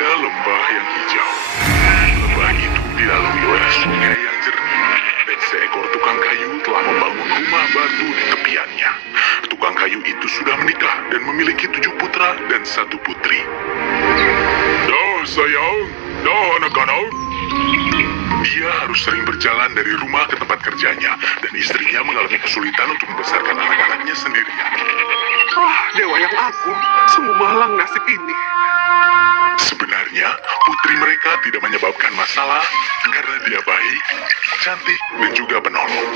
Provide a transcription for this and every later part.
ada lembah yang hijau. Lembah itu dilalui oleh sungai yang jernih, dan seekor tukang kayu telah membangun rumah batu di tepiannya. Tukang kayu itu sudah menikah dan memiliki 7 putra dan 1 putri. Dah sayang, dah anak-anak. Dia harus sering berjalan dari rumah ke tempat kerjanya, dan istrinya mengalami kesulitan untuk membesarkan anak-anaknya sendirian. Dewa yang agung, sungguh malang nasib ini. Sebenarnya, putri mereka tidak menyebabkan masalah karena dia baik, cantik, dan juga penolong.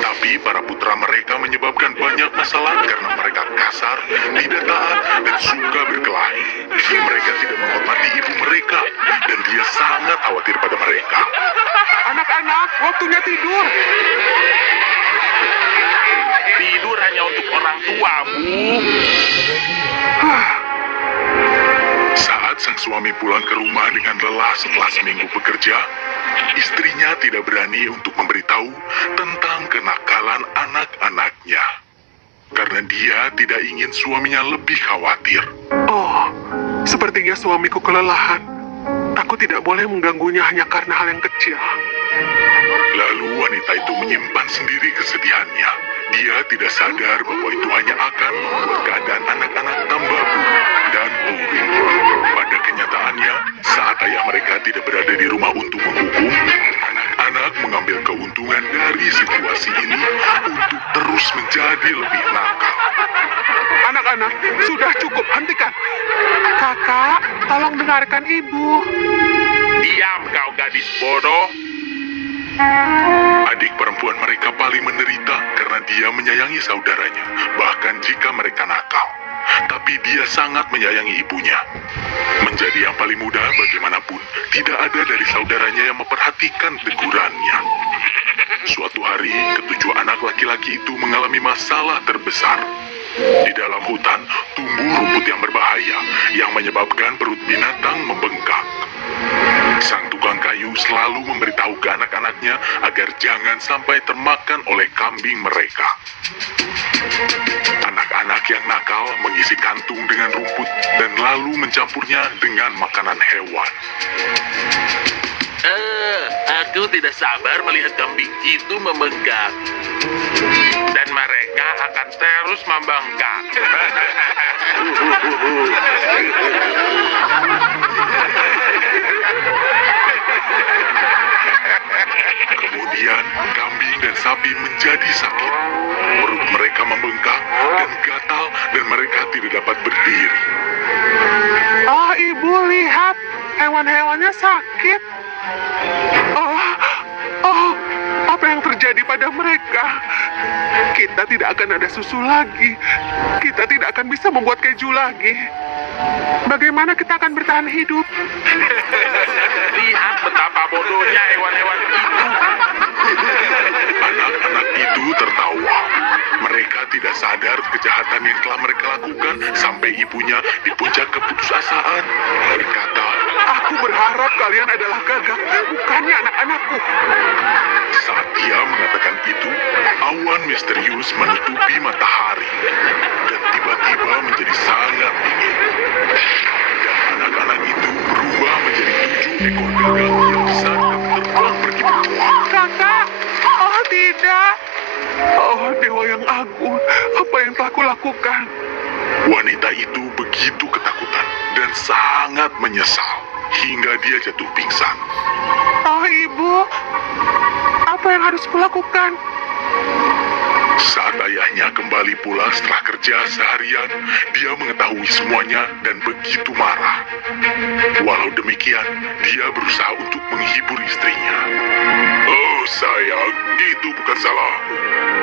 Tapi para putra mereka menyebabkan banyak masalah karena mereka kasar, tidak taat, dan suka berkelahi. Mereka tidak menghormati ibu mereka, dan dia sangat khawatir pada mereka. Anak-anak, waktunya tidur. Tidur hanya untuk orang tua, Bu. Saat sang suami pulang ke rumah dengan lelah setelah seminggu bekerja, istrinya tidak berani untuk memberitahu tentang kenakalan anak-anaknya. Karena dia tidak ingin suaminya lebih khawatir. Sepertinya suamiku kelelahan. Aku tidak boleh mengganggunya hanya karena hal yang kecil. Lalu wanita itu menyimpan sendiri kesedihannya. Dia tidak sadar bahwa itu hanya akan membuat keadaan anak-anak tambah buruk dan buruk. Pada kenyataannya, saat ayah mereka tidak berada di rumah untuk menghukum, anak-anak mengambil keuntungan dari situasi ini untuk terus menjadi lebih nakal. Anak-anak, sudah cukup, hentikan. Kakak, tolong dengarkan ibu. Diam kau gadis bodoh. Adik perempuan mereka paling menderita karena dia menyayangi saudaranya, bahkan jika mereka nakal. Tapi dia sangat menyayangi ibunya. Menjadi yang paling muda bagaimanapun, tidak ada dari saudaranya yang memperhatikan tegurannya. Suatu hari, ketujuh anak laki-laki itu mengalami masalah terbesar. Di dalam hutan, tumbuh rumput yang berbahaya, yang menyebabkan perut binatang membengkak. Sang tukang kayu selalu memberitahu ke anak-anaknya agar jangan sampai termakan oleh kambing mereka. Anak-anak yang nakal mengisi kantung dengan rumput dan lalu mencampurnya dengan makanan hewan. Aku tidak sabar melihat kambing itu membengkak. Dan mereka akan terus membengkak. Kemudian, kambing dan sapi menjadi sakit. Perut mereka membengkak dan gatal dan mereka tidak dapat berdiri. Ibu, lihat. Hewan-hewannya sakit. Apa yang terjadi pada mereka? Kita tidak akan ada susu lagi. Kita tidak akan bisa membuat keju lagi. Bagaimana kita akan bertahan hidup? Lihat betapa bodohnya hewan-hewan itu. Anak-anak itu tertawa. Mereka tidak sadar kejahatan yang telah mereka lakukan sampai ibunya di puncak keputusasaan berkata, Aku berharap kalian adalah gagak, bukannya anak-anakku. saat dia mengatakan itu, awan misterius menutupi matahari dan tiba-tiba menjadi sangat dingin. Dan anak-anak itu berubah menjadi 7 ekor gagak yang besar dan terbang pergi bertuah. Kakak, tidak. Dewa yang agung, apa yang telah kulakukan? Wanita itu begitu ketakutan dan sangat menyesal hingga dia jatuh pingsan. Ibu, apa yang harus kulakukan? Saat ayahnya kembali pulang setelah kerja seharian, dia mengetahui semuanya dan begitu marah. Walau demikian, dia berusaha untuk menghibur istrinya. Oh sayang, itu bukan salahmu.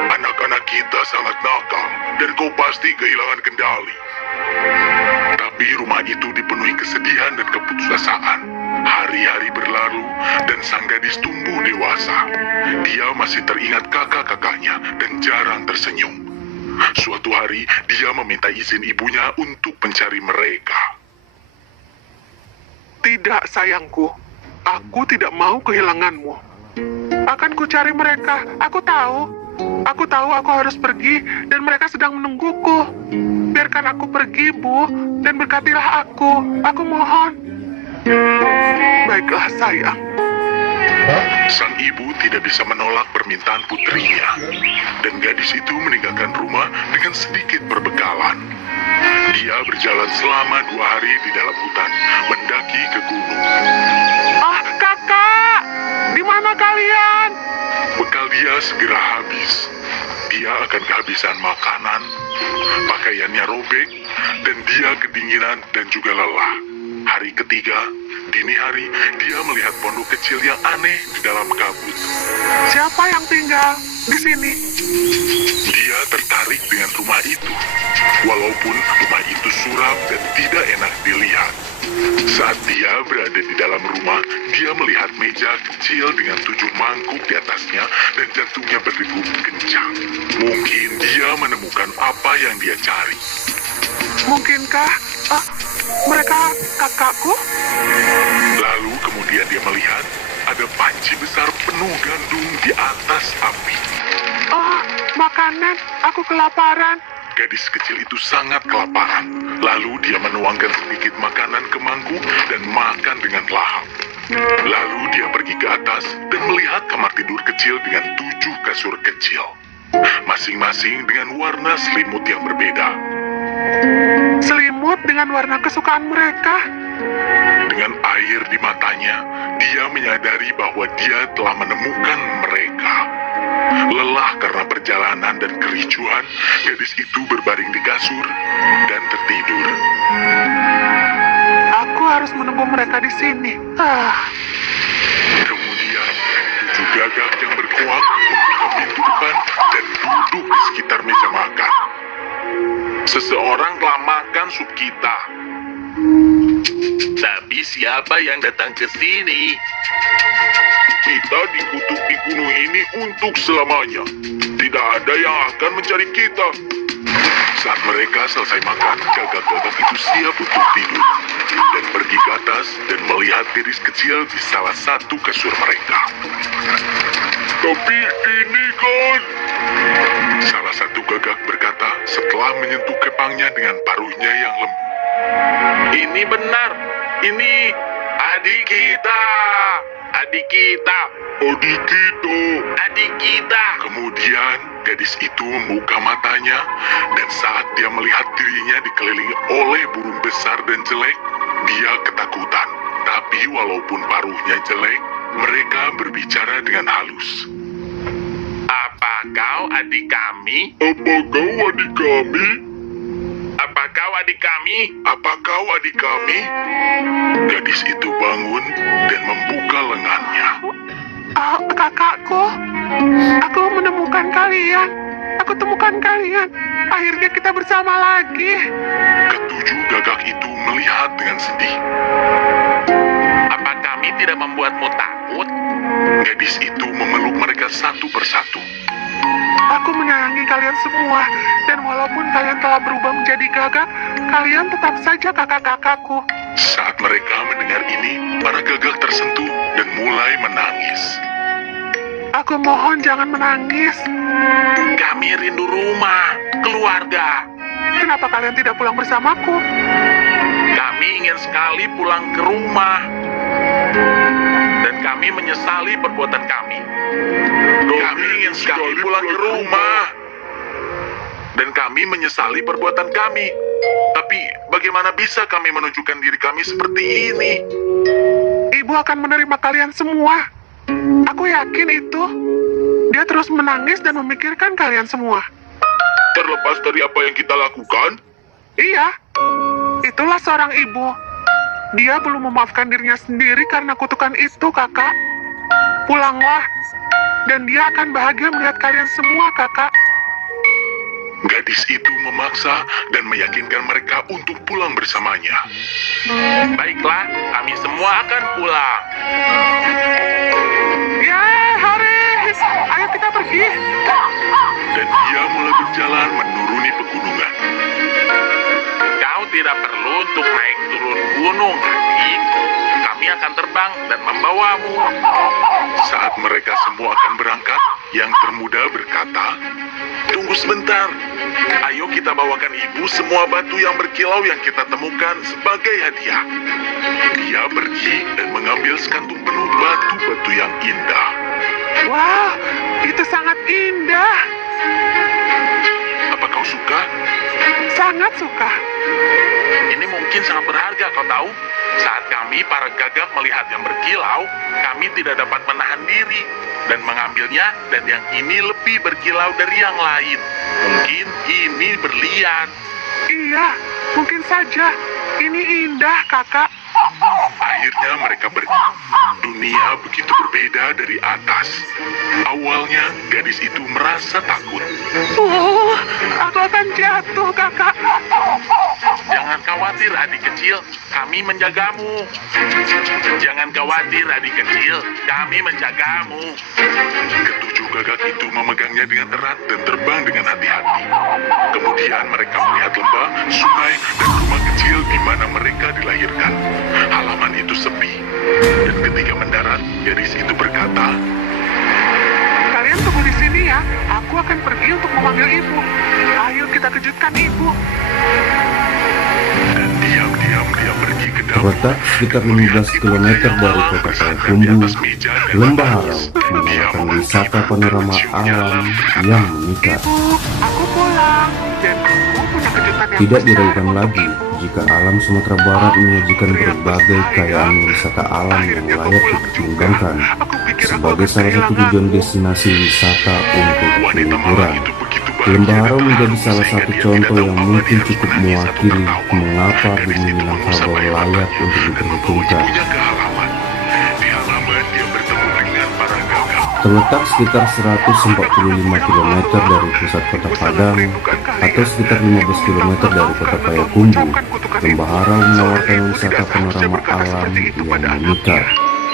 Anak-anak kita sangat nakal dan kau pasti kehilangan kendali. Tapi rumah itu dipenuhi kesedihan dan keputusasaan. Hari-hari berlalu dan sang gadis tumbuh dewasa. Dia masih teringat kakak-kakaknya dan jarang tersenyum. Suatu hari, dia meminta izin ibunya untuk mencari mereka. Tidak, sayangku. Aku tidak mau kehilanganmu. Akan ku cari mereka. Aku tahu aku harus pergi dan mereka sedang menungguku. Biarkan aku pergi, Bu, dan berkatilah aku. Aku mohon. Baiklah, sayang. Sang ibu tidak bisa menolak permintaan putrinya, dan gadis itu meninggalkan rumah dengan sedikit perbekalan. Dia berjalan selama 2 hari di dalam hutan, mendaki ke gunung. Ah, kakak! Di mana kalian? Bekal dia segera habis. Dia akan kehabisan makanan, pakaiannya robek, dan dia kedinginan dan juga lelah. Hari ketiga, dini hari, dia melihat pondok kecil yang aneh di dalam kabut. Siapa yang tinggal di sini? Dia tertarik dengan rumah itu, walaupun rumah itu suram dan tidak enak dilihat. Saat dia berada di dalam rumah, dia melihat meja kecil dengan 7 mangkuk di atasnya dan jantungnya berdegup kencang. Mungkin dia menemukan apa yang dia cari. Mungkinkah mereka kakakku? Lalu kemudian dia melihat ada panci besar penuh gandum di atas api. Oh, makanan. Aku kelaparan. Gadis kecil itu sangat kelaparan. Lalu dia menuangkan sedikit makanan ke mangkuk dan makan dengan lahap. Lalu dia pergi ke atas dan melihat kamar tidur kecil dengan 7 kasur kecil. Masing-masing dengan warna selimut yang berbeda. Selimut dengan warna kesukaan mereka. Dengan air di matanya, dia menyadari bahwa dia telah menemukan mereka. Lelah karena perjalanan dan kericuhan, gadis itu berbaring di kasur dan tertidur. Aku harus menunggu mereka di sini. Kemudian, 7 gagak yang berkuak membuka pintu depan dan duduk di sekitar meja makan. Seseorang telah makan sup kita. Tapi siapa yang datang ke sini? Kita dikutuk di gunung ini untuk selamanya. Tidak ada yang akan mencari kita. Saat mereka selesai makan, gagak-gagak itu siap untuk tidur dan pergi ke atas dan melihat tiris kecil di salah satu kasur mereka. Tapi ini kan... Salah satu gagak berkata setelah menyentuh kepangnya dengan paruhnya yang lembut. Ini benar. Ini adik kita. Adik kita. Adik kita. Adik kita. Kemudian gadis itu membuka matanya dan saat dia melihat dirinya dikelilingi oleh burung besar dan jelek, dia ketakutan. Tapi walaupun paruhnya jelek, mereka berbicara dengan halus. Apa kau adik kami? Apa kau adik kami? Apa kau adik kami? Apa kau adik kami? Gadis itu bangun dan membuka lengannya. Oh, kakakku. Aku menemukan kalian. Aku temukan kalian. Akhirnya kita bersama lagi. Ketujuh gagak itu melihat dengan sedih. Apa kami tidak membuatmu takut? Gadis itu memeluk mereka satu persatu. Aku menyayangi kalian semua. Dan walaupun kalian telah berubah menjadi gagak, kalian tetap saja kakak-kakakku. Saat mereka mendengar ini, para gagak tersentuh dan mulai menangis. Aku mohon jangan menangis. Kami rindu rumah, keluarga. Kenapa kalian tidak pulang bersamaku? Kami ingin sekali pulang ke rumah. Dan kami menyesali perbuatan kami. Kami ingin sekali pulang ke rumah. Dan kami menyesali perbuatan kami. Tapi bagaimana bisa kami menunjukkan diri kami seperti ini? Ibu akan menerima kalian semua. Aku yakin itu. Dia terus menangis dan memikirkan kalian semua. Terlepas dari apa yang kita lakukan, Iya, itulah seorang ibu. Dia belum memaafkan dirinya sendiri karena kutukan itu, kakak. Pulanglah, dan dia akan bahagia melihat kalian semua, kakak. gadis itu memaksa dan meyakinkan mereka untuk pulang bersamanya. Baiklah, kami semua akan pulang. Ya, Haris, ayo kita pergi. Dan dia mulai berjalan menuruni pegunungan. Kau tidak perlu untuk naik turun gunung, adik. Kami akan terbang dan membawamu. Saat mereka semua akan berangkat, yang termuda berkata, Tunggu sebentar. Ayo kita bawakan ibu semua batu yang berkilau yang kita temukan sebagai hadiah. dia Dia pergi dan mengambil sekantung penuh batu-batu yang indah. Wah, itu sangat indah. Apa kau suka? Sangat suka. Ini mungkin sangat berharga, kau tahu? Saat kami, para gagak, melihat yang berkilau, kami tidak dapat menahan diri dan mengambilnya, dan yang ini lebih berkilau dari yang lain. Mungkin ini berlian. Iya, mungkin saja. Ini indah, kakak. Akhirnya mereka pergi. Dunia begitu berbeda dari atas. Awalnya gadis itu merasa takut. Aku akan jatuh, kakak. Jangan khawatir, adik kecil, kami menjagamu. Jangan khawatir, adik kecil, kami menjagamu. Ketujuh gagak itu memegangnya dengan erat dan terbang dengan hati-hati. Kemudian mereka melihat lembah, sungai, dan rumah kecil di mana mereka dilahirkan. Halaman itu sepi. Dan ketika mendarat, gadis itu berkata, Kalian tunggu di sini ya. Aku akan pergi untuk memanggil ibu. Ayo kita kejutkan ibu. dan diam-diam dia pergi ke dapur. Terletak sekitar 15 km dari kota Payakumbuh, Lembah Harau menawarkan wisata panorama alam yang memikat. Ibu, aku pulang. Dan aku punya kejutan yang Tidak besar diragukan untuk lagi ibu. jika alam Sumatera Barat menyajikan berbagai kekayaan wisata alam yang layak dipertimbangkan sebagai salah satu tujuan destinasi wisata untuk Wanita malang liburan. itu begitu Lembah bahagia Harau dan menjadi terharu salah sehingga satu dia contoh tidak tahu yang bahwa mungkin dia cukup berada di satu mewakili perahu. mengapa Gadis bumi itu Minangkabau membawa layak sayap untuk dan membawa diperhitungkan. ibunya ke halaman. Di halaman dia bertemu dengan para gagak. Terletak sekitar 145 km dari pusat kota Padang atau sekitar 15 km dari kota Payakumbuh, Lembah Harau menawarkan wisata panorama alam yang memikat.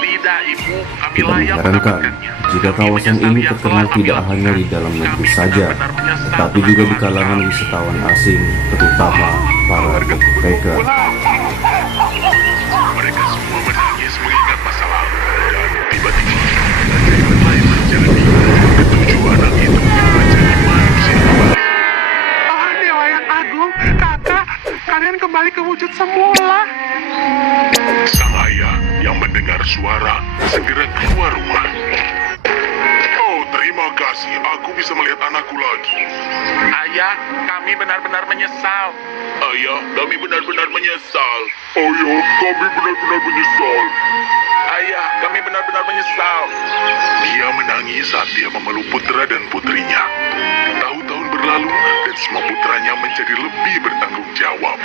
Tidak, ibu, kami Tidak layak mengherankan mendapatkannya. jika Kami kawasan menyesali ini yang terkenal telah tidak kami hanya di lakukan. dalam negeri Kami saja, benar-benar menyesal tetapi telah juga di melakukan kalangan kami. wisatawan asing, terutama para backpacker. Mereka semua menangis mengingat masa lalu. Dan tiba-tiba keajaiban lain terjadi. Ketujuh anak itu menjadi manusia kembali. Oh, Dewa yang Agung, kakak, kalian kembali ke wujud semula. Sang ayah yang mendengar suara segera keluar rumah. Oh, terima kasih. Aku bisa melihat anakku lagi. Ayah, kami benar-benar menyesal. Ayah, kami benar-benar menyesal. Ayah, kami benar-benar menyesal. Ayah, kami benar-benar menyesal. Dia menangis saat dia memeluk putra dan putrinya. Tahun-tahun berlalu dan semua putranya menjadi lebih bertanggung jawab.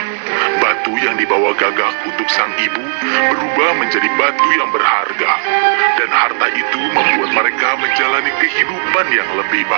Batu yang dibawa gagak untuk sang ibu berubah menjadi batu yang berharga. Dan harta itu membuat mereka menjalani kehidupan yang lebih baik.